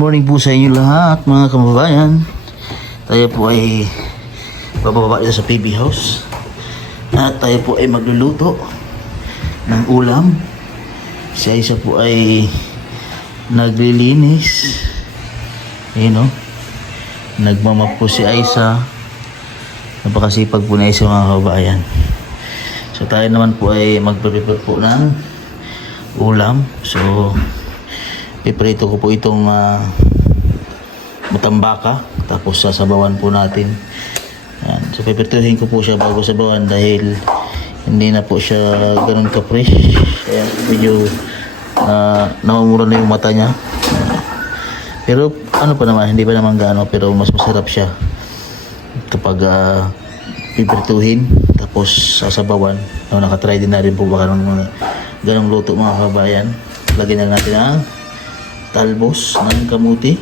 morning po sa inyo lahat mga kababayan. Tayo po ay bababa dito sa PB House. At tayo po ay magluluto ng ulam. Si Aisa po ay naglilinis. Ayun o. Nagmamap po si Aisa. Napakasipag po na Aisa mga kababayan. So tayo naman po ay magpe-prepare po ng ulam. So piprito ko po itong matambaka, tapos sasabawan po natin. Yan. So pipirituhin ko po siya bago sabawan dahil hindi na po siya ganun ka-fresh. Kaya medyo namumura na yung mata niya. Pero ano pa naman, hindi pa naman gaano, pero mas masarap siya kapag pipirituhin tapos sasabawan. Nakatry din na rin po baka ng mga ganong luto mga kabayan. Lagyan na natin ang talbos ng kamuti.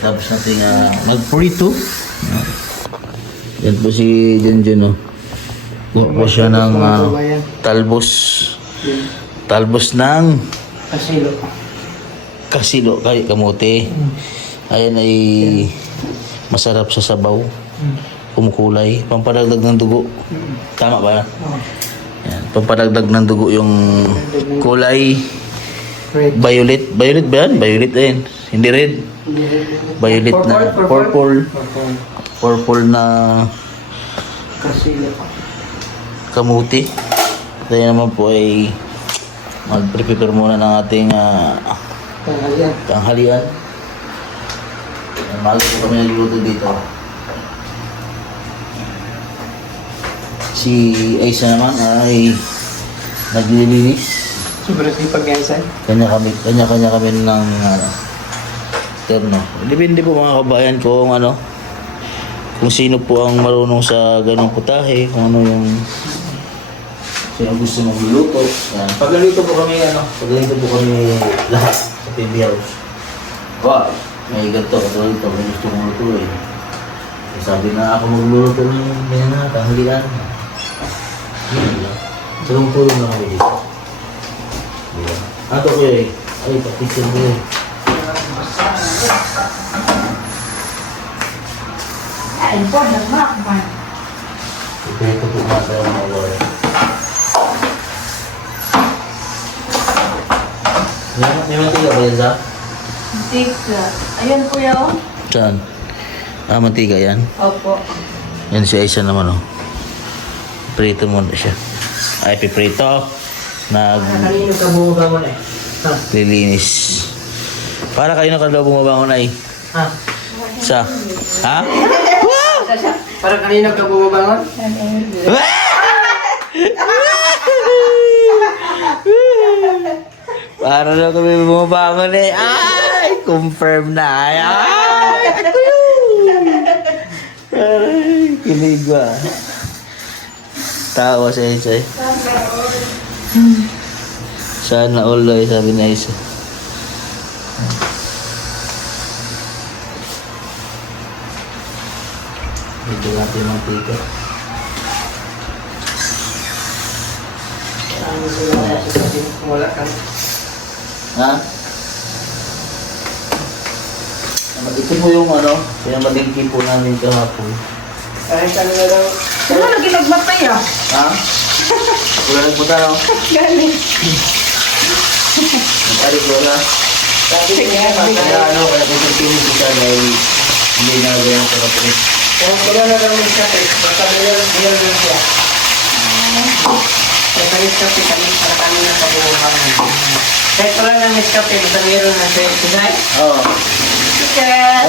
Tapos natin magprito. Yan po si Junjun, no? Kuha po siya ng talbos. Talbos ng kasilo kay kamuti. Ayan ay masarap sa sabaw. Kumukulay. Pampadagdag ng dugo. Tama ba? Yan. Pampadagdag ng dugo yung kulay. Violet. Violet ba yan? Violet din. Hindi red. Violet na. Purple. Purple na kamuti. Tayo naman po ay mag-prepare muna ng ating tanghalian. Mahal po kami nagluto dito. Si Aisa naman ay naglilinis. Sobrang sipag yan, sir. Kanya-kanya kami ng terno. Depende po mga kabayan kung kung sino po ang marunong sa ganong putahe, kung ano yung sino gusto mong luto. Pagluluto po kami lahat sa PB House. Wow, may ganito, ito, may gusto mong luto eh. Sabi na ako magluluto ng ganyan na, tanghalian. Tulong-tulong na kami dito. Ato ko eh. Ay, patiksin mo eh. Ay, po, nagmakman. Ito po nga tayo mga wala. May mantika ba yan, Za? Mantika. Ayun, kuya, oh. Saan? Mantika yan? Opo. Yan si Aisa naman, oh. Prito mo na siya. Ay, piprito. Kanino ka bumabangon eh? Lilinis. Para kayo na daw bumabangon ay. Ha? Sa? Ha? Para kanino ka bumabangon? Para daw kami bumabangon eh. Ay! Confirm na. Ay! Ay! Kilig ba? Tawa sa Isa eh. Sana all daw, sabi na Isa. Ito natin ang tika. Wala ka. Ha? Ito po yung pinamalingki po namin kahapon. Kahit ano na daw. Ano lagi nagmatay, ah? Ha? Wala nagpunta, no? Galing. Nagtari ko na. Sige, Kaya kaya kung continue siya dahil hindi na ganyan sa kapatid. Kung wala na daw yung kape, basta bilang lang siya. Basta yung kape kami, para kanino ka bumabangon. Kahit wala na yung kape, basta meron na siya. Sinay? Oo. Chicken.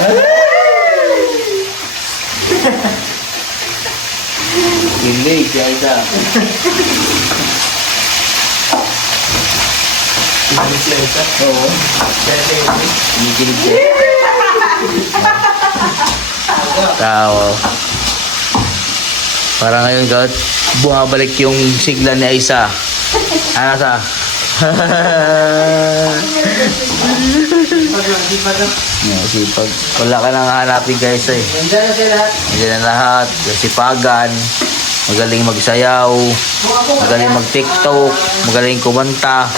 Kilig, kaya isa. Kilig siya isa? Oo. Kilig siya. Tao. Para ngayon, God, bumabalik yung sigla ni Aisa. Ano sa? Sipag. Wala ka nang hanapin guys eh. Nandiyan na siya lahat. Nandiyan na lahat. Sipagan. Magaling magsayaw. Magaling mag-tiktok. Magaling kumanta.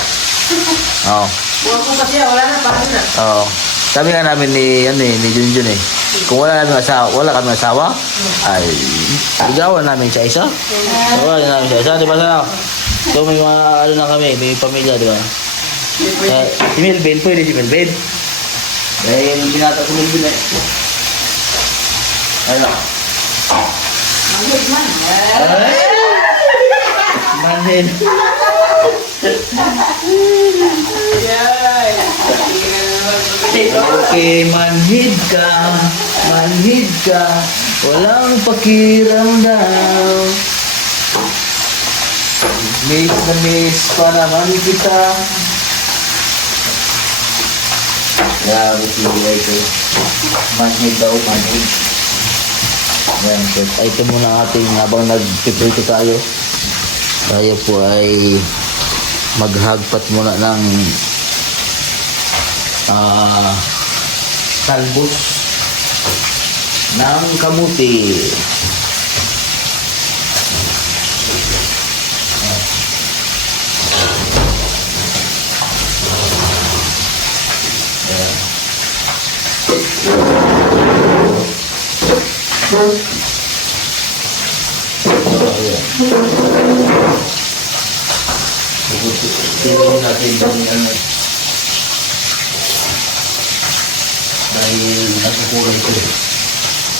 Oh. Huwag ko kasi, wala na, paano na? Oo. Sabi nga namin ni Junjun eh. Kung wala kami asawa, ay ligawan namin sa isa. Wala namin sa isa, di ba sana? So may mga ano na kami, may pamilya, di ba? Si Melvin, pwede si Melvin. Dahil binata si Melvin eh. Ano? Manhid man. Manhin. Okay, manhid ka, walang pakiramdam. Miss na miss pa naman kita. Grabe si Uway ko. Manhid daw, manhid. Yan, so, ito muna ating habang nagpiprito tayo. Tayo po ay maghagpat muna ng talbos ng kamuti. Tingnan natin dahil dahil nagkukulay ito.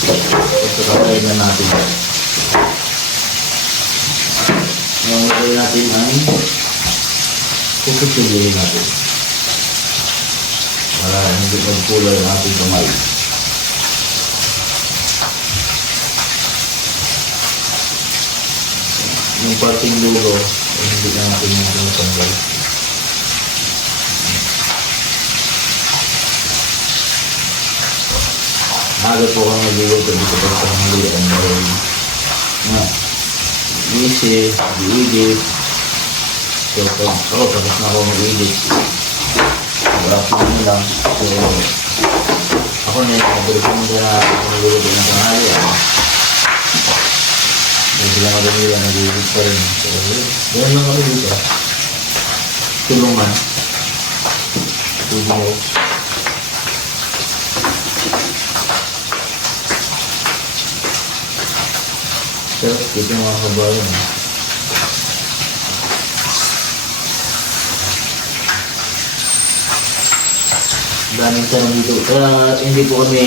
Ito kakain na natin. Ngayon natin ang kukutuloy natin. Para hindi magkulay ang ating kamay. Yung parting dulo, hindi na natin yung tinatanggal. Aga po kang nag-iwag ko dito pa sa hanggang dahil nga, easy, i-edit. So, tapos na ako mag-edit. Mag-upload na lang. So, ako na yung mag-recommend na ako nag-iwag ko ng tanghali. Hindi lang ako nila nag-edit pa rin. So, yan lang kami dito. Tulungan. Tulungan. So, ito mga kabayan. Daming tanong dito. Hindi po kami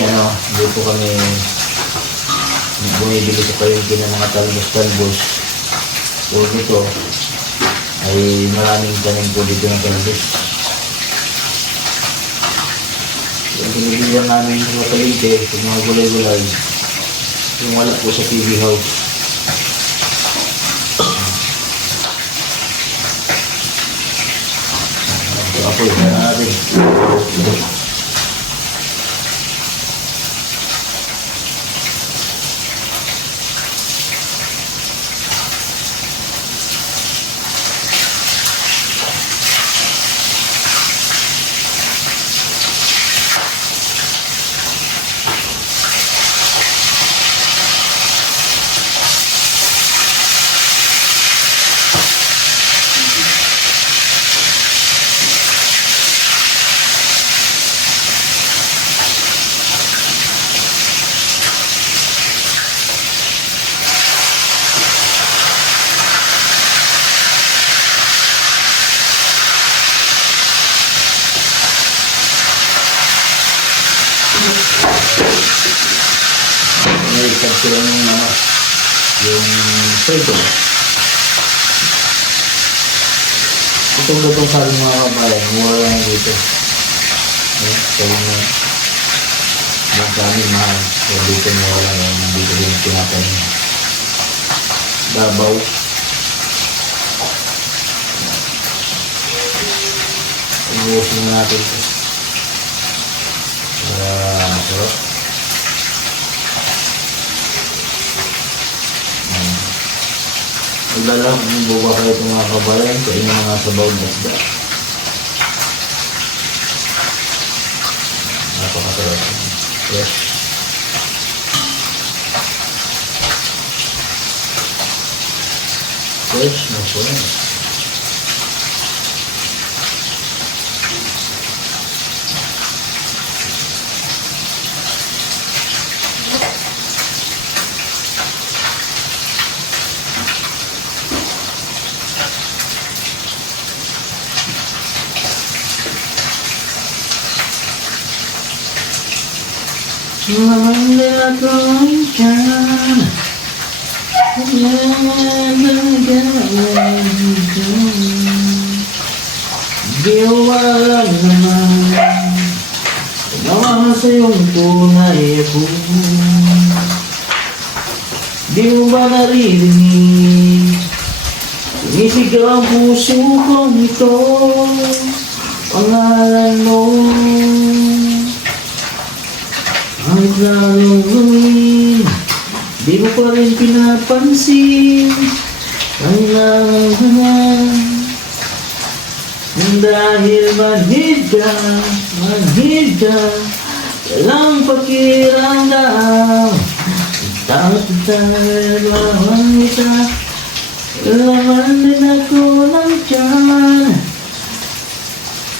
bumibili sa palengke ng mga talbos-talbos. So, dito ay maraming tanim po dito ng talbos. Yung pinibilihan namin sa mga palengke, sa mga gulay-gulay, yung wala po sa TV house. So, ako yun na natin. May sila yung prito. Itong gatong sa aking mga kabayan, mura lang dito. So, yung sa amin mahal. So, dito mura lang, dito din tinatanim. Babaw. Ibusin natin ito. Masarap. Maglalang yung buba kayo itong mga kabayan sa inyong mga sabaw na isda. Napakasarap. Fresh. Fresh na fresh. Mamanda ko ang tiyan. Di ko alam naman naman sa iyong tunay ako. Di mo ba naririnig sumisigaw ang puso kong ito, pangalan mo ang lalong gawin. Di mo pa rin pinapansin ang langanan. Dahil manhid ka, walang pakiramdam. Takot talagang kita, laman din ako ng tiyan.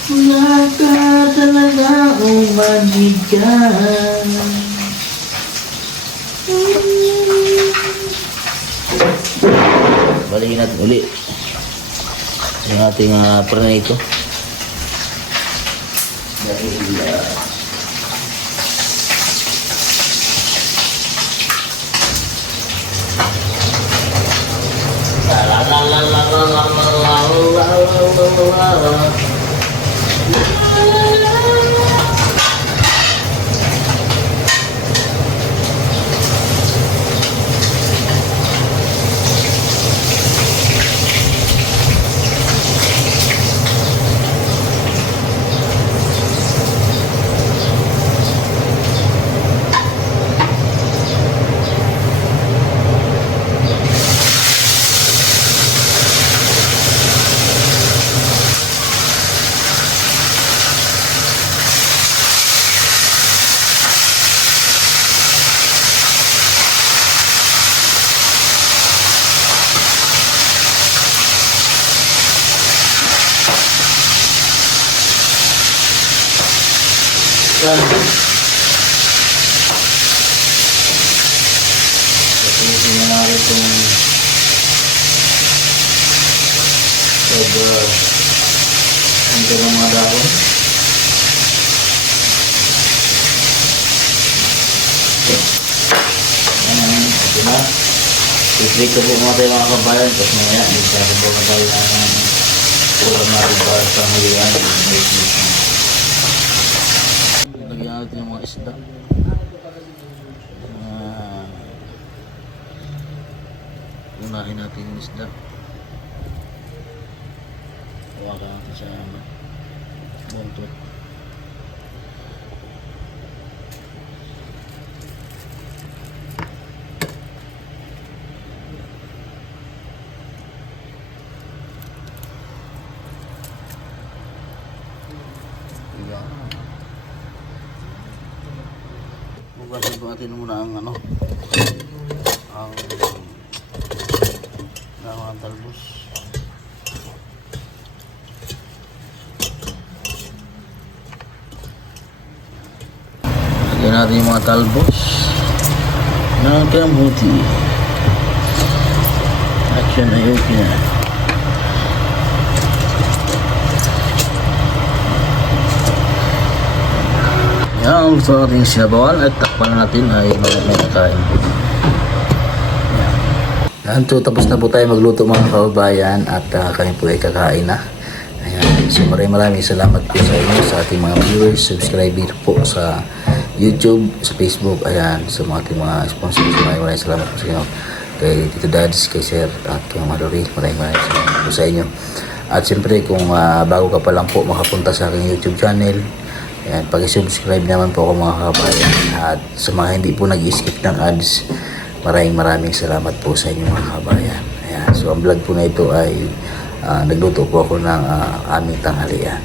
Wala ka talaga kung manhid ka. Balikin natin uli yung ating pranito. Dahil la la la la la la la la la. Patuloy na natin itong ito ng mga dahon. Ito na. I-click ko po mga tayo mga kabayan. Tapos mamaya, mag-sabi po na tayo ng ulam natin para sa hulihan. Lagyan natin yung mga isda. Unahin natin yung isda. Hawakan natin sa buntot. Bukasin po natin muna ang ang talbos. Lagyan natin yung mga talbos ng kamuti. Action ay okay na. Yan, gusto natin sinabawan at takpan natin ay may nakain. Yan, so tapos na po tayo magluto mga kababayan at kami po ay kakain na. Ayan, so maraming salamat po sa inyo, sa ating mga viewers, subscriber po sa YouTube, sa Facebook, ayan, sa mga ating mga sponsors. Maraming salamat po sa inyo. Kay Tito Dads, kay Sir at kay Mallory, maraming salamat po sa inyo. At siyempre kung bago ka pa lang po makapunta sa aking YouTube channel, ayan, pag-subscribe naman po ako mga kabayan. At sa mga hindi po nag-skip ng ads, maraming salamat po sa inyo mga kabayan. Ayan, so ang vlog po na ito ay nagluto po ako ng aming tanghalian.